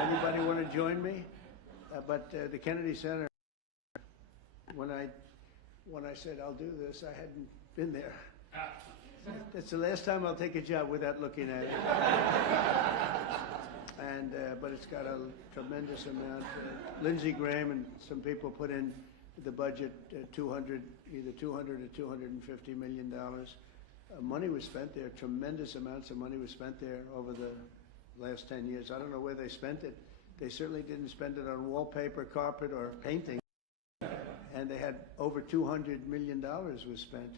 Anybody want to join me? But the Kennedy Center, when I said I'll do this, I hadn't been there. That's the last time I'll take a job without looking at it. And but it's got a tremendous amount. Lindsey Graham and some people put in the budget either 200 or $250 million. Money was spent there. Tremendous amounts of money was spent there over the last 10 years. I don't know where they spent it. They certainly didn't spend it on wallpaper, carpet, or painting. And they had over $200 million was spent.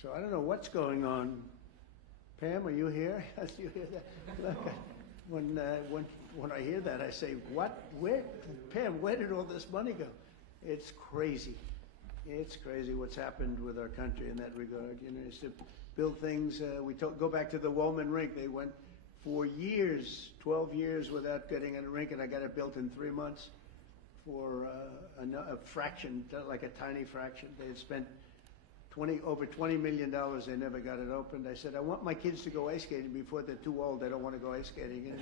So I don't know what's going on. Pam, are you here? You hear that? Look, when I hear that, I say, what? Where? Pam, where did all this money go? It's crazy. It's crazy what's happened with our country in that regard. You know, it's to build things. Go back to the Woolman rink. They went for years, 12 years without getting a rink, and I got it built in 3 months for a fraction, like a tiny fraction. They had spent over $20 million. They never got it opened. I said, I want my kids to go ice skating before they're too old. They don't want to go ice skating. And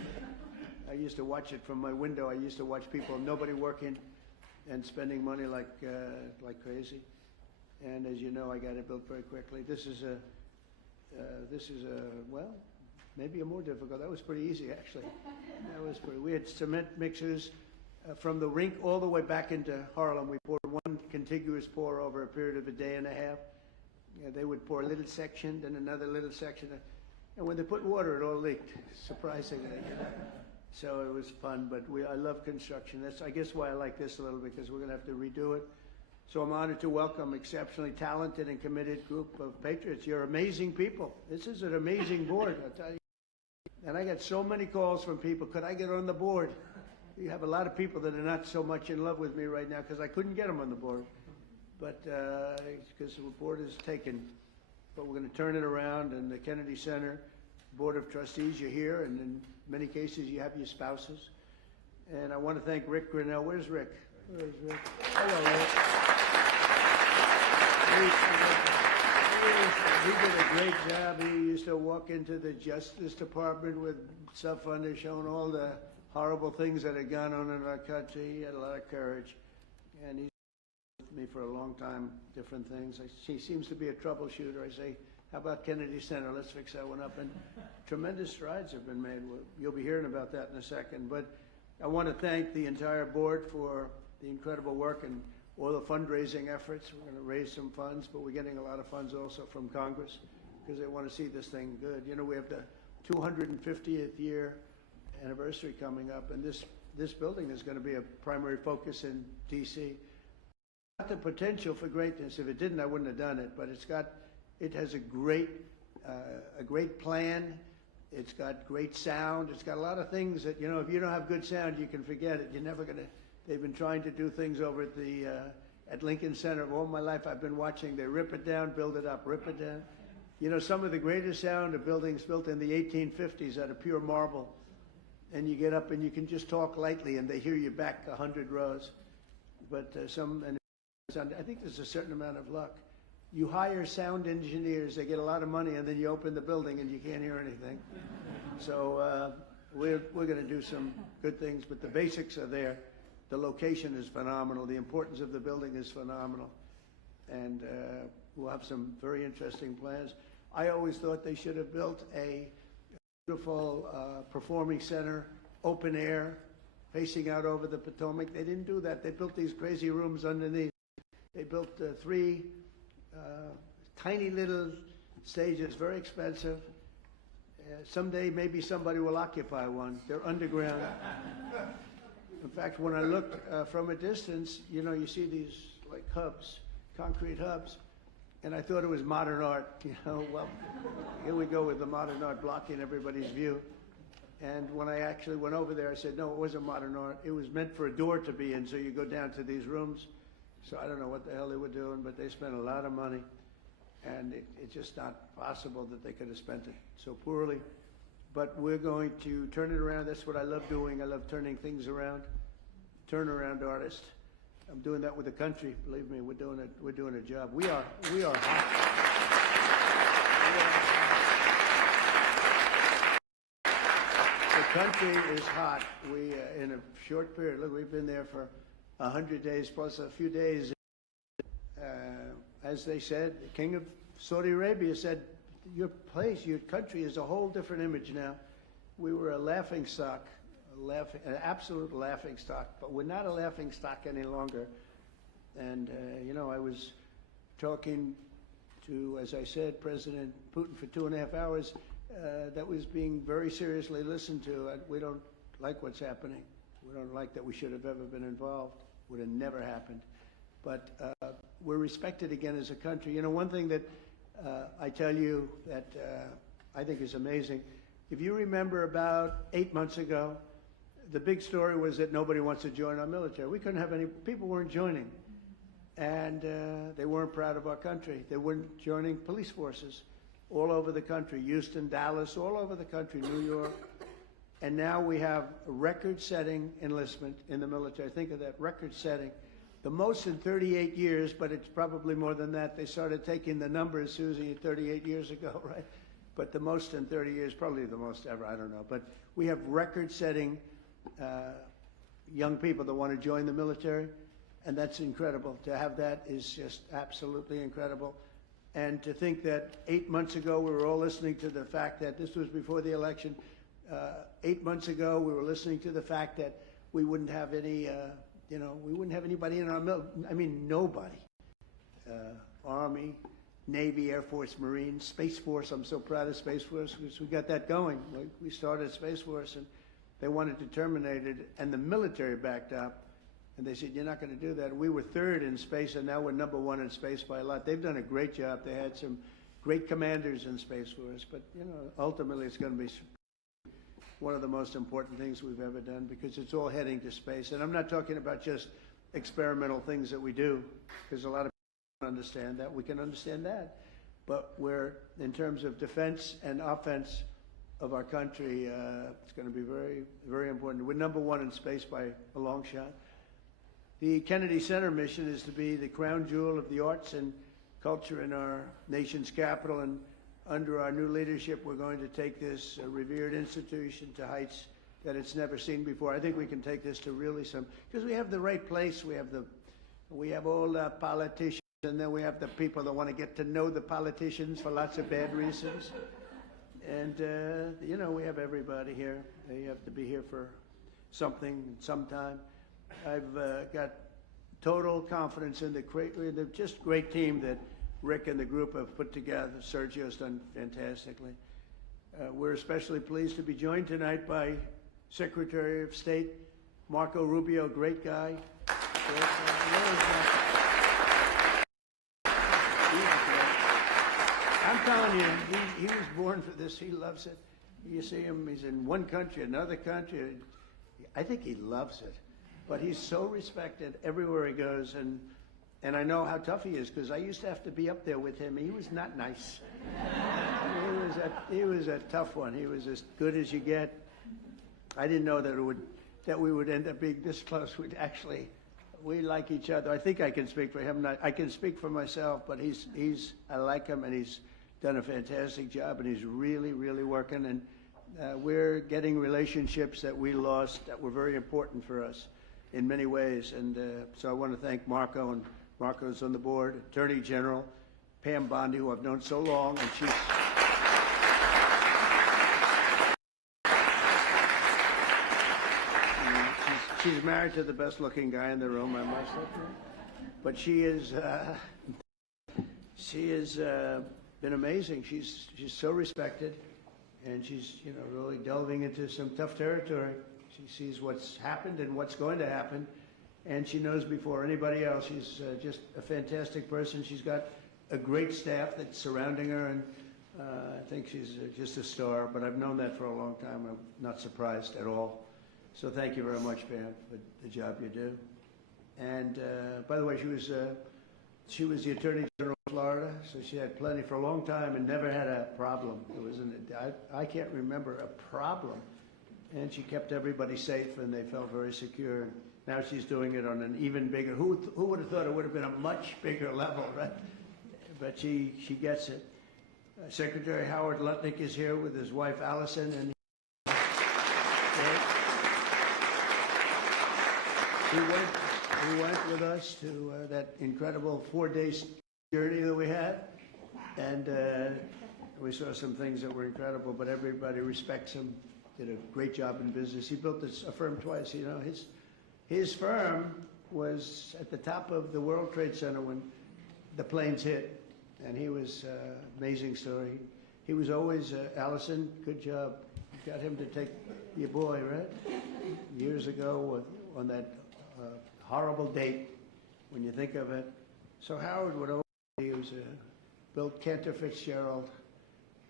I used to watch it from my window. I used to watch people, nobody working and spending money like crazy. And as you know, I got it built very quickly. This is well, maybe a more difficult. That was pretty easy, actually. We had cement mixers from the rink all the way back into Harlem. We poured one contiguous pour over a period of a day and a half. Yeah, they would pour a little section, then another little section. And when they put water, it all leaked, surprisingly. So it was fun, but I love construction. That's, I guess, why I like this a little, because we're going to have to redo it. So I'm honored to welcome exceptionally talented and committed group of patriots. You're amazing people. This is an amazing board, I'll tell you. And I got so many calls from people, could I get on the board? You have a lot of people that are not so much in love with me right now because I couldn't get them on the board. But because the board is taken. But we're going to turn it around, and the Kennedy Center Board of Trustees, you're here, and in many cases you have your spouses. And I want to thank Rick Grinnell. Where's Rick? Where's Rick? Hello, Rick. He did a great job. He used to walk into the Justice Department with stuff on there showing all the horrible things that had gone on in our country. He had a lot of courage. And he's with me for a long time, different things. He seems to be a troubleshooter. I say, how about Kennedy Center? Let's fix that one up. And tremendous strides have been made. You'll be hearing about that in a second. But I want to thank the entire board for the incredible work and all the fundraising efforts. We're going to raise some funds, but we're getting a lot of funds also from Congress because they want to see this thing good. You know, we have the 250th year anniversary coming up, and this building is going to be a primary focus in D.C. Got the potential for greatness. If it didn't, I wouldn't have done it. But it has a great plan. It's got great sound. It's got a lot of things that, you know, if you don't have good sound, you can forget it. You're never gonna. They've been trying to do things over at Lincoln Center. All my life, I've been watching. They rip it down, build it up, rip it down. You know, some of the greatest sound of buildings built in the 1850s out of pure marble. And you get up and you can just talk lightly, and they hear you back 100 rows. But I think there's a certain amount of luck. You hire sound engineers, they get a lot of money, and then you open the building and you can't hear anything. So we're going to do some good things, but the basics are there. The location is phenomenal. The importance of the building is phenomenal. And we'll have some very interesting plans. I always thought they should have built a beautiful performing center, open air, facing out over the Potomac. They didn't do that. They built these crazy rooms underneath. They built 3 tiny little stages, very expensive. Someday maybe somebody will occupy one. They're underground. In fact, when I look from a distance, you know, you see these like hubs, concrete hubs, and I thought it was modern art. You know, well, here we go with the modern art blocking everybody's view. And when I actually went over there, I said, no, it wasn't modern art. It was meant for a door to be in, so you go down to these rooms. So I don't know what the hell they were doing, but they spent a lot of money, and it's just not possible that they could have spent it so poorly. But we're going to turn it around. That's what I love doing. I love turning things around, turnaround artist. I'm doing that with the country. Believe me, we're doing a job. We are hot. So country is hot. We, in a short period, look, we've been there for 100 days plus a few days. As they said, the King of Saudi Arabia said, your place, your country is a whole different image now. We were a laughing stock, an absolute laughing stock, but we're not a laughing stock any longer. And, you know, I was talking to, as I said, President Putin for 2.5 hours. That was being very seriously listened to. We don't like what's happening. We don't like that we should have ever been involved. Would have never happened. But we're respected again as a country. You know, one thing that I tell you that I think is amazing, if you remember about 8 months ago, the big story was that nobody wants to join our military. We couldn't have any, people weren't joining. And they weren't proud of our country. They weren't joining police forces all over the country, Houston, Dallas, all over the country, New York. And now we have a record-setting enlistment in the military. Think of that, record-setting. The most in 38 years, but it's probably more than that. They started taking the numbers, Susie, 38 years ago, right? But the most in 30 years, probably the most ever, I don't know. But we have record-setting young people that want to join the military, and that's incredible. To have that is just absolutely incredible. And to think that 8 months ago we were all listening to the fact that this was before the election. 8 months ago we were listening to the fact that we wouldn't have any, you know, we wouldn't have anybody in our military. I mean, nobody. Army, Navy, Air Force, Marines, Space Force. I'm so proud of Space Force because we got that going. We started Space Force and they wanted to terminate it, and the military backed up. And they said, you're not going to do that. We were third in space, and now we're #1 in space by a lot. They've done a great job. They had some great commanders in Space Force. But, you know, ultimately it's going to be one of the most important things we've ever done because it's all heading to space. And I'm not talking about just experimental things that we do, because a lot of people don't understand that. We can understand that. But we're, in terms of defense and offense of our country, it's going to be very, very important. We're #1 in space by a long shot. The Kennedy Center mission is to be the crown jewel of the arts and culture in our nation's capital, and under our new leadership, we're going to take this revered institution to heights that it's never seen before. I think we can take this to really some, because we have the right place. We have all the politicians, and then we have the people that want to get to know the politicians for lots of bad reasons. And, you know, we have everybody here. They have to be here for something, sometime. I've got total confidence in the just great team that Rick and the group have put together. Sergio's done fantastically. We're especially pleased to be joined tonight by Secretary of State Marco Rubio, great guy. I'm telling you, he was born for this. He loves it. You see him, he's in one country, another country. I think he loves it. But he's so respected everywhere he goes, and I know how tough he is because I used to have to be up there with him. He was not nice. He was a tough one. He was as good as you get. I didn't know that we would end up being this close. We like each other. I think I can speak for him. I can speak for myself, but I like him, and he's done a fantastic job, and he's really, really working. And we're getting relationships that we lost that were very important for us in many ways. And so I want to thank Marco, and Marco's on the board, Attorney General Pam Bondi, who I've known so long, and she's married to the best looking guy in the room, I must admit. But she has been amazing. She's so respected, and she's, you know, really delving into some tough territory. She sees what's happened and what's going to happen, and she knows before anybody else. She's just a fantastic person. She's got a great staff that's surrounding her, and I think she's just a star, but I've known that for a long time. I'm not surprised at all. So thank you very much, Pam, for the job you do. And by the way, she was the Attorney General of Florida, so she had plenty for a long time and never had a problem. I can't remember a problem. And she kept everybody safe, and they felt very secure. Now she's doing it on an even bigger, who would have thought it would have been a much bigger level, right? But she gets it. Secretary Howard Lutnick is here with his wife, Allison, and He went with us to that incredible 4-day journey that we had, and we saw some things that were incredible, but everybody respects him. Did a great job in business. He built a firm twice. You know, his firm was at the top of the World Trade Center when the planes hit, and he was amazing story. He was always Allison. Good job. You got him to take your boy, right? Years ago on that horrible date, when you think of it. So Howard would always, he was built Cantor Fitzgerald,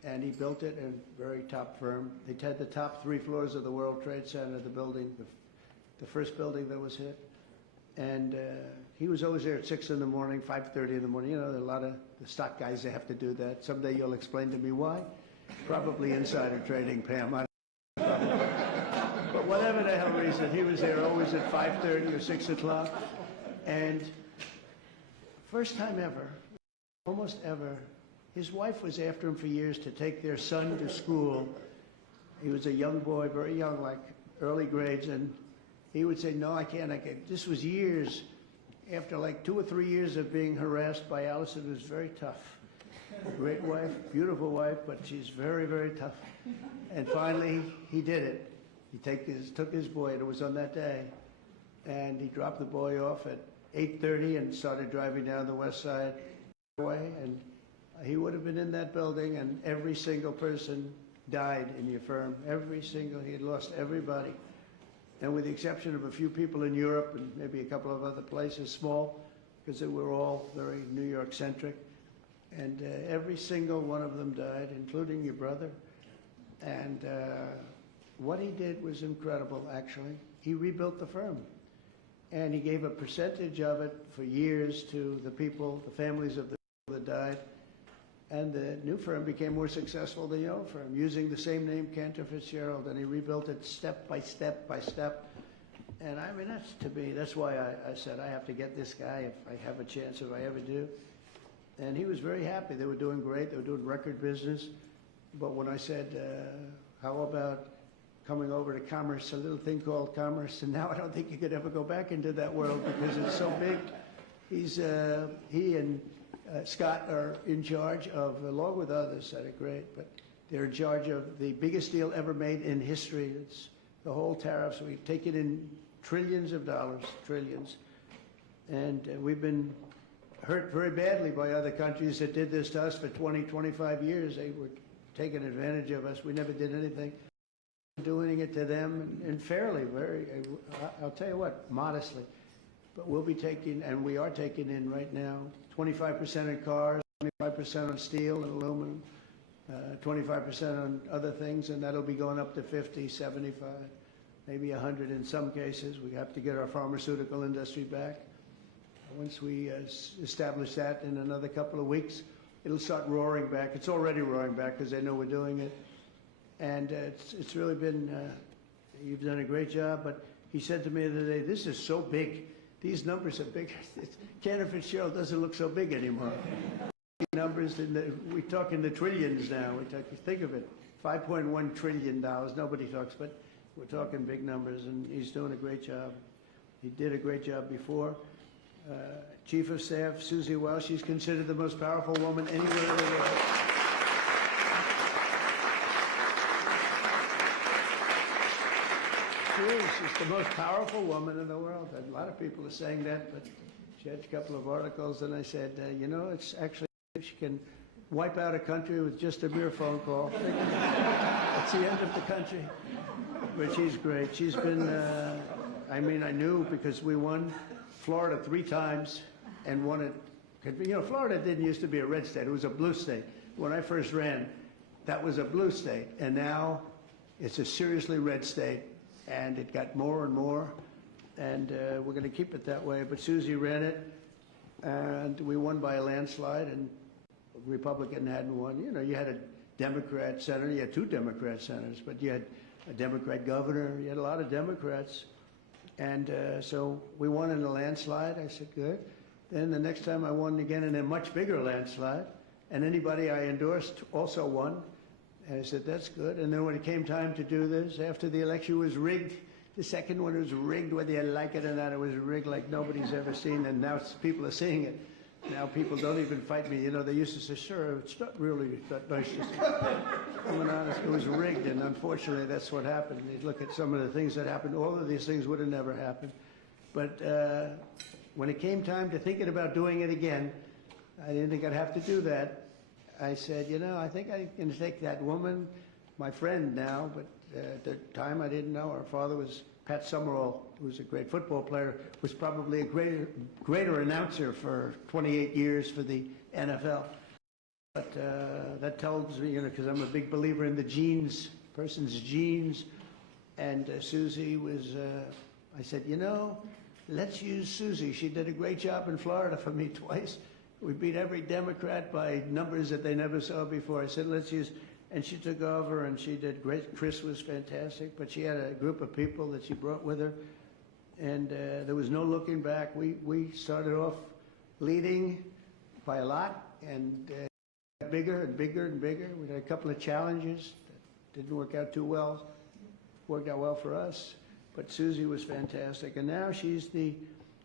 and he built it in a very top firm. They had the top 3 floors of the World Trade Center, the building, the first building that was hit. And he was always there at 6 in the morning, 5:30 in the morning. You know, there are a lot of the stock guys that have to do that. Someday you'll explain to me why. Probably insider trading, Pam. I don't know. But whatever the hell reason, he was there always at 5:30 or 6 o'clock. And first time ever, almost ever, his wife was after him for years to take their son to school. He was a young boy, very young, like early grades, and he would say, no, I can't. This was years after like 2 or 3 years of being harassed by Allison. It was very tough. Great wife, beautiful wife, but she's very, very tough. And finally, he did it. He took his boy, and it was on that day, and he dropped the boy off at 8:30 and started driving down the West Side Highway, and he would have been in that building, and every single person died in your firm. He had lost everybody. And with the exception of a few people in Europe and maybe a couple of other places, small, because they were all very New York-centric. And every single one of them died, including your brother. And what he did was incredible, actually. He rebuilt the firm. And he gave a percentage of it for years to the people, the families of the people that died. And the new firm became more successful than the old firm, using the same name, Cantor Fitzgerald, and he rebuilt it step by step by step. And I mean, that's why I said I have to get this guy if I have a chance, if I ever do. And he was very happy. They were doing great. They were doing record business. But when I said, how about coming over to commerce, a little thing called commerce, and now I don't think you could ever go back into that world because it's so big. He and Scott are in charge of, along with others that are great, but they're in charge of the biggest deal ever made in history. It's the whole tariffs. We've taken in trillions of dollars, trillions. And we've been hurt very badly by other countries that did this to us for 20, 25 years. They were taking advantage of us. We never did anything. Doing it to them, and fairly, I'll tell you what, modestly. But we'll be taking, and we are taking in right now, 25% in cars, 25% on steel and aluminum, 25% on other things, and that'll be going up to 50, 75, maybe 100 in some cases. We have to get our pharmaceutical industry back. Once we establish that in another couple of weeks, it'll start roaring back. It's already roaring back because they know we're doing it. And it's really been, you've done a great job, but he said to me the other day, this is so big. These numbers are big. Cantor Fitzgerald doesn't look so big anymore. Numbers, we talk in the trillions now. Think of it, $5.1 trillion. Nobody talks, but we're talking big numbers, and he's doing a great job. He did a great job before. Chief of Staff, Susie Wiles, she's considered the most powerful woman anywhere in the world. She's the most powerful woman in the world. And a lot of people are saying that, but she had a couple of articles, and I said, you know, it's actually, she can wipe out a country with just a mere phone call. It's the end of the country. But she's great. She's been, I mean, I knew because we won Florida 3 times and won it. You know, Florida didn't used to be a red state. It was a blue state. When I first ran, that was a blue state. And now it's a seriously red state. And it got more and more, and we're going to keep it that way. But Susie ran it, and we won by a landslide, and a Republican hadn't won. You know, you had a Democrat senator, you had 2 Democrat senators, but you had a Democrat governor, you had a lot of Democrats. And so we won in a landslide. I said, good. Then the next time I won again in a much bigger landslide, and anybody I endorsed also won. And I said, that's good. And then when it came time to do this, after the election was rigged, The second one was rigged, whether you like it or not. It was rigged like nobody's ever seen, and now people are seeing it. Now people don't even fight me. You know, they used to say, sir, it's not really that nice. I'm honest, it was rigged, and unfortunately that's what happened. You look at some of the things that happened, all of these things would have never happened. But when it came time to thinking about doing it again, I didn't think I'd have to do that. I said, you know, I think I can take that woman, my friend now, but at the time I didn't know. Her father was Pat Summerall, who was a great football player, was probably a greater announcer for 28 years for the NFL. But that tells me, you know, because I'm a big believer in the genes, person's genes. And Susie was, I said, you know, let's use Susie. She did a great job in Florida for me twice. We beat every Democrat by numbers that they never saw before. I said, let's use, and she took over and she did great. Chris was fantastic, but she had a group of people that she brought with her. And there was no looking back. We started off leading by a lot and got bigger and bigger and bigger. We had a couple of challenges that didn't work out too well. Worked out well for us, but Susie was fantastic. And now she's the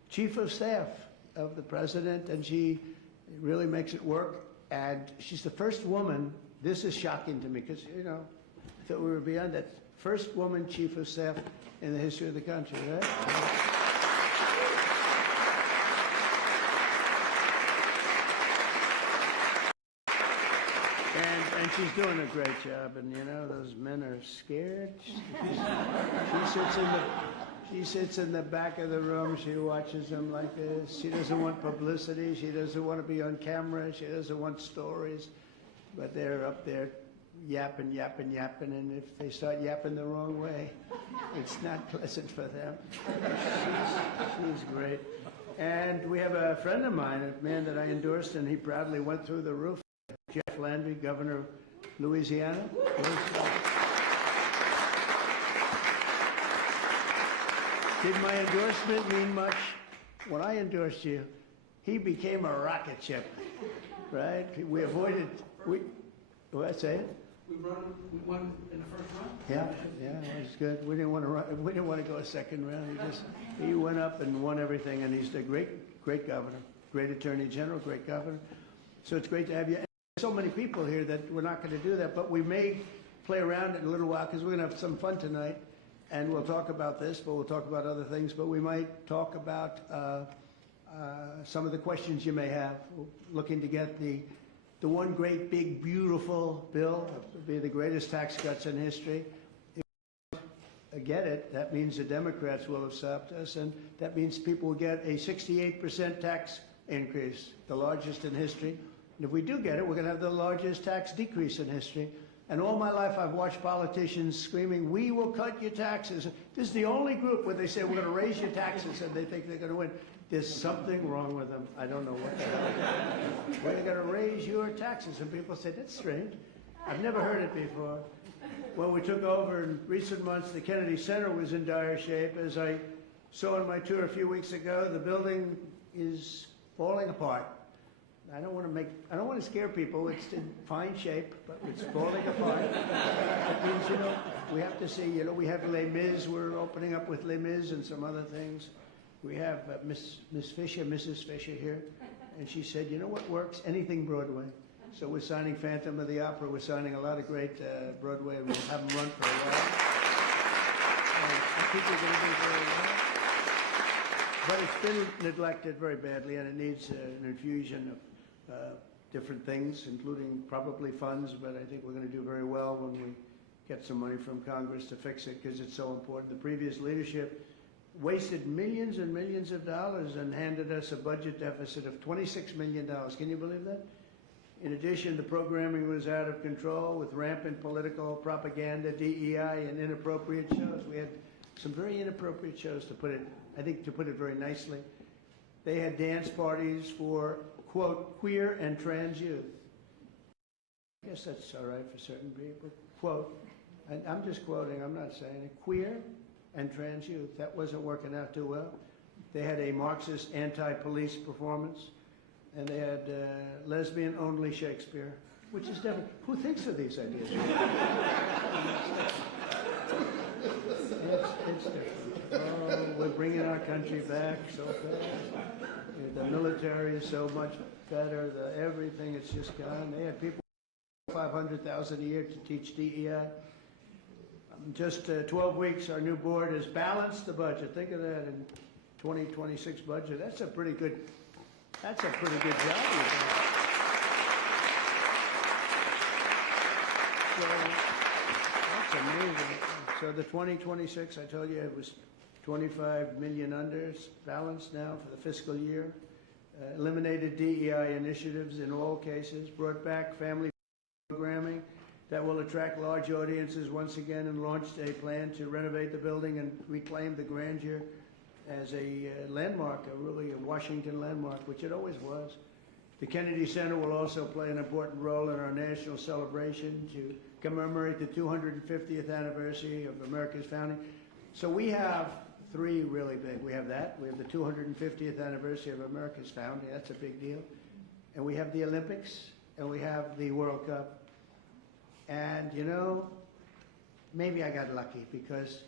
chief of staff of the president, and she really makes it work. And she's the first woman, this is shocking to me, because, you know, I thought we were beyond that. First woman chief of staff in the history of the country, right? And she's doing a great job, and you know, those men are scared. She sits in the back of the room, she watches them like this. She doesn't want publicity, she doesn't want to be on camera, she doesn't want stories, but they're up there yapping, yapping, yapping, and if they start yapping the wrong way, it's not pleasant for them. She's great. And we have a friend of mine, a man that I endorsed, and he proudly went through the roof. Jeff Landry, governor of Louisiana. Did my endorsement mean much? When I endorsed you, he became a rocket ship, right? We avoided, what I say? We won in the first round. Yeah, it was good. We didn't want to run, we didn't want to go a second round. He went up and won everything, and he's a great governor, great attorney general, great governor. So it's great to have you. So many people here that we're not going to do that, but we may play around in a little while because we're going to have some fun tonight, and we'll talk about this, but we'll talk about other things. But we might talk about some of the questions you may have. We're looking to get the one great, big, beautiful bill. It'll be the greatest tax cuts in history. If we get it, that means the Democrats will have stopped us, and that means people will get a 68% tax increase, the largest in history. And if we do get it, we're going to have the largest tax decrease in history. And all my life I've watched politicians screaming, we will cut your taxes. This is the only group where they say we're going to raise your taxes and they think they're going to win. There's something wrong with them. I don't know what the hell. We're going to raise your taxes. And people say, that's strange. I've never heard it before. When we took over in recent months, the Kennedy Center was in dire shape. As I saw on my tour a few weeks ago, the building is falling apart. I don't want to scare people. It's in fine shape, but it's falling apart. That means, you know, we have to see, you know, we have Les Mis. We're opening up with Les Mis and some other things. We have Mrs. Fisher here, and she said, you know what works? Anything Broadway. So we're signing Phantom of the Opera. We're signing a lot of great Broadway, and we'll have them run for a while. I think we're going to do very well. But it's been neglected very badly, and it needs an infusion of different things, including probably funds, but I think we're going to do very well when we get some money from Congress to fix it because it's so important. The previous leadership wasted millions and millions of dollars and handed us a budget deficit of $26 million. Can you believe that? In addition, the programming was out of control with rampant political propaganda, DEI, and inappropriate shows. We had some very inappropriate shows, to put it very nicely. They had dance parties for, quote, queer and trans youth. I guess that's all right for certain people. Quote, and I'm just quoting, I'm not saying it, queer and trans youth. That wasn't working out too well. They had a Marxist anti-police performance, and they had lesbian-only Shakespeare, which is different. Who thinks of these ideas? It's different. Oh, we're bringing our country back so fast. The military is so much better. Everything, it's just gone. They had people 500,000 a year to teach DEI. Just 12 weeks, our new board has balanced the budget. Think of that in 2026 budget. That's a pretty good job. So that's amazing. So the 2026, I told you it was 25 million unders, balanced now for the fiscal year. Eliminated DEI initiatives in all cases, brought back family programming that will attract large audiences once again, and launched a plan to renovate the building and reclaim the grandeur as a landmark, really a Washington landmark, which it always was. The Kennedy Center will also play an important role in our national celebration to commemorate the 250th anniversary of America's founding. So we have three really big. We have that. We have the 250th anniversary of America's founding. That's a big deal. And we have the Olympics, and we have the World Cup. And, you know, maybe I got lucky because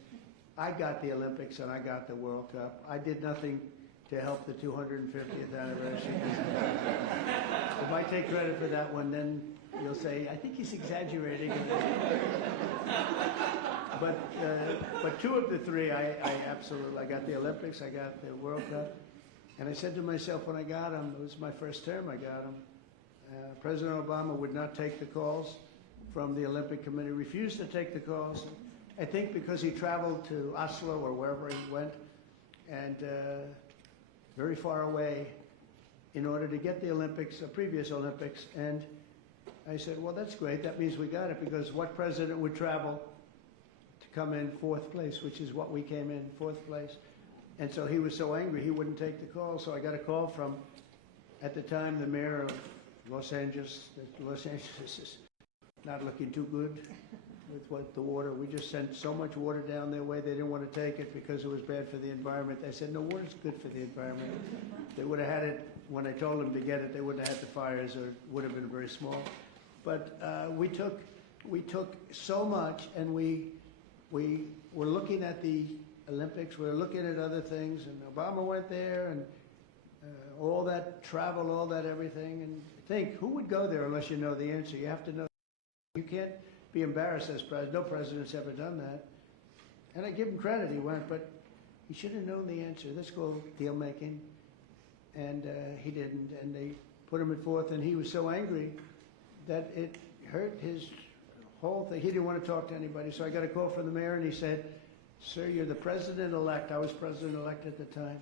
I got the Olympics and I got the World Cup. I did nothing to help the 250th anniversary. If I take credit for that one, then you'll say, I think he's exaggerating. But two of the three, I absolutely, I got the Olympics, I got the World Cup. And I said to myself when I got them, it was my first term I got them, President Obama would not take the calls from the Olympic Committee, refused to take the calls. I think because he traveled to Oslo or wherever he went, and very far away in order to get the Olympics, the previous Olympics. And I said, well, that's great. That means we got it, because what president would travel to come in fourth place, which is what we came in, fourth place. And so he was so angry he wouldn't take the call. So I got a call from, at the time, the mayor of Los Angeles. Los Angeles is not looking too good with the water. We just sent so much water down their way, they didn't want to take it because it was bad for the environment. They said, no, water's good for the environment. They would have had it, when I told them to get it, they wouldn't have had the fires, or it would have been very small. But we took so much, and we were looking at the Olympics, we were looking at other things, and Obama went there, and all that travel, all that everything. And think, who would go there unless you know the answer? You have to know. You can't be embarrassed as president. No president's ever done that. And I give him credit, he went, but he should have known the answer. Let's go deal making. And he didn't. And they put him at fourth, and he was so angry that it hurt his whole thing. He didn't want to talk to anybody. So I got a call from the mayor, and he said, sir, you're the president-elect. I was president-elect at the time.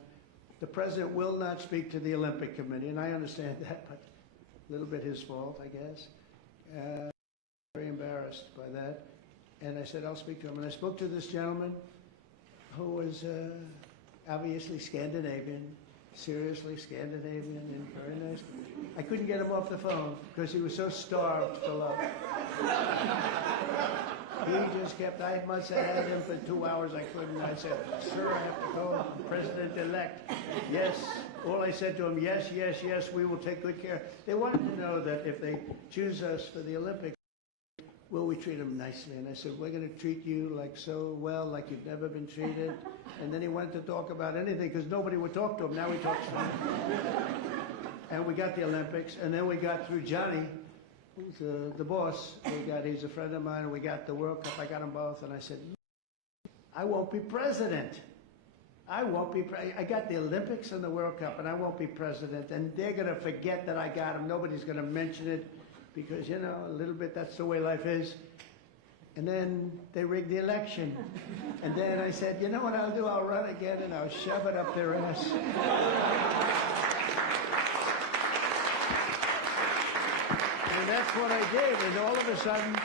The president will not speak to the Olympic Committee, and I understand that, but a little bit his fault, I guess. Very embarrassed by that. And I said, I'll speak to him. And I spoke to this gentleman who was obviously Scandinavian, seriously Scandinavian, and very nice. I couldn't get him off the phone because he was so starved for love. He just kept, I must have had him for 2 hours. I couldn't. I said, sir, I have to go. President-elect. Yes. All I said to him, yes, yes, yes, we will take good care. They wanted to know that if they choose us for the Olympics, will we treat them nicely? And I said, we're going to treat you like so well, like you've never been treated. And then he wanted to talk about anything because nobody would talk to him. Now he talks to him. And we got the Olympics, and then we got through Johnny, who's the boss. He's a friend of mine, and we got the World Cup. I got them both, and I said, I won't be president. I won't be. I got the Olympics and the World Cup, and I won't be president. And they're going to forget that I got them. Nobody's going to mention it. Because, you know, a little bit, that's the way life is. And then they rigged the election. And then I said, you know what I'll do? I'll run again, and I'll shove it up their ass. And that's what I did. And all of a sudden,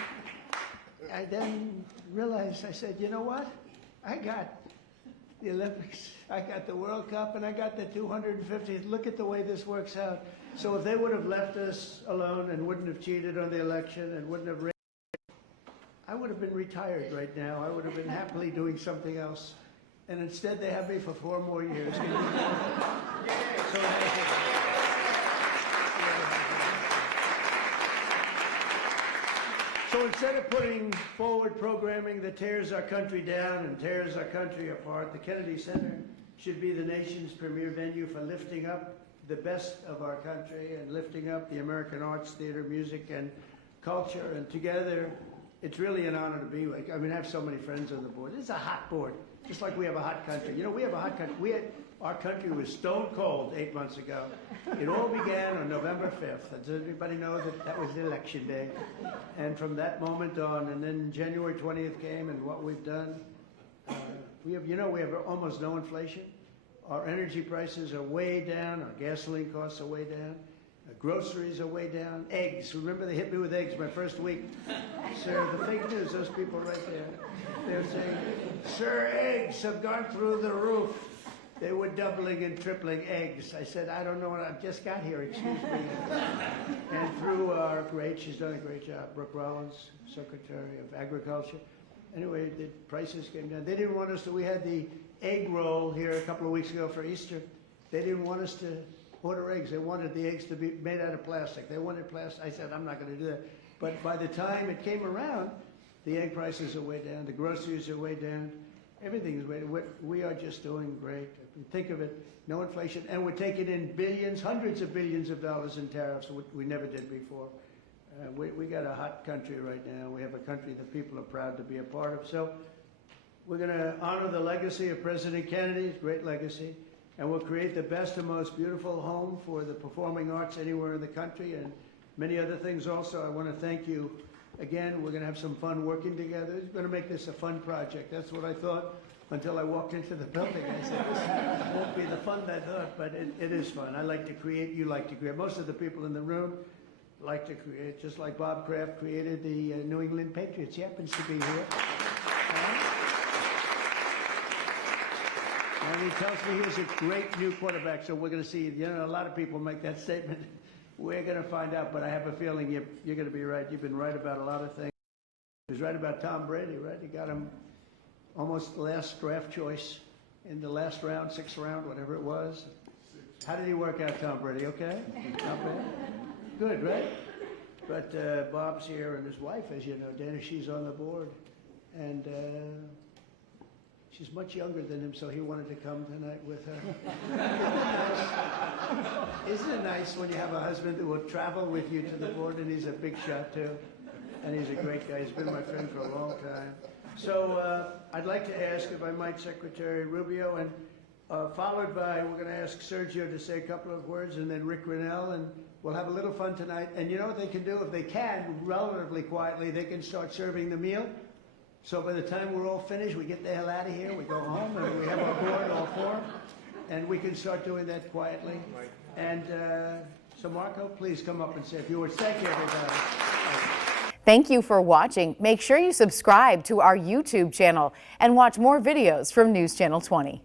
I then realized, I said, you know what? I got the Olympics, I got the World Cup, and I got the 250th. Look at the way this works out. So if they would have left us alone and wouldn't have cheated on the election and wouldn't have rigged, I would have been retired right now. I would have been happily doing something else. And instead they have me for 4 more years. So So instead of putting forward programming that tears our country down and tears our country apart, the Kennedy Center should be the nation's premier venue for lifting up the best of our country and lifting up the American arts, theater, music, and culture. And together, it's really an honor to be like. I mean, I have so many friends on the board. It's a hot board, just like we have a hot country. You know, we have a hot country. Our country was stone cold 8 months ago. It all began on November 5th. Does everybody know that that was the election day? And from that moment on, and then January 20th came, and what we've done, we have almost no inflation. Our energy prices are way down. Our gasoline costs are way down. Groceries are way down. Eggs. Remember they hit me with eggs my first week. Sir, the fake news, those people right there. They're saying, sir, eggs have gone through the roof. They were doubling and tripling eggs. I said, I don't know what I just got here, excuse me. And through our she's done a great job, Brooke Rollins, Secretary of Agriculture. Anyway, the prices came down. They didn't want us to, we had the egg roll here a couple of weeks ago for Easter. They didn't want us to order eggs. They wanted the eggs to be made out of plastic. They wanted plastic. I said, I'm not going to do that. But by the time it came around, the egg prices are way down. The groceries are way down. Everything is way down. We are just doing great. If you think of it, no inflation. And we're taking in billions, hundreds of billions of dollars in tariffs, which we never did before. We got a hot country right now. We have a country that people are proud to be a part of. So we're going to honor the legacy of President Kennedy's great legacy. And we'll create the best and most beautiful home for the performing arts anywhere in the country and many other things also. I want to thank you again. We're going to have some fun working together. We're going to make this a fun project. That's what I thought until I walked into the building. I said, this won't be the fun I thought, but it is fun. I like to create. You like to create. Most of the people in the room like to create, just like Bob Kraft created the New England Patriots. He happens to be here. And he tells me he's a great new quarterback, so we're going to see. You know, a lot of people make that statement. We're going to find out, but I have a feeling you're going to be right. You've been right about a lot of things. He was right about Tom Brady, right? You got him almost the last draft choice in the last round, sixth round, whatever it was. How did he work out, Tom Brady? Okay? Not bad? Good, right? But Bob's here, and his wife, as you know, Dana, she's on the board. And she's much younger than him, so he wanted to come tonight with her. Isn't it nice when you have a husband who will travel with you to the board, and he's a big shot too, and he's a great guy. He's been my friend for a long time. So I'd like to ask, if I might, Secretary Rubio, and followed by, we're going to ask Sergio to say a couple of words, and then Rick Grinnell, and we'll have a little fun tonight. And you know what they can do? If they can, relatively quietly, they can start serving the meal. So by the time we're all finished, we get the hell out of here, we go home, and we have our board, all four, and we can start doing that quietly. And so Marco, please come up and say a few words. Thank you, everybody. Thank you for watching. Make sure you subscribe to our YouTube channel and watch more videos from News Channel 20.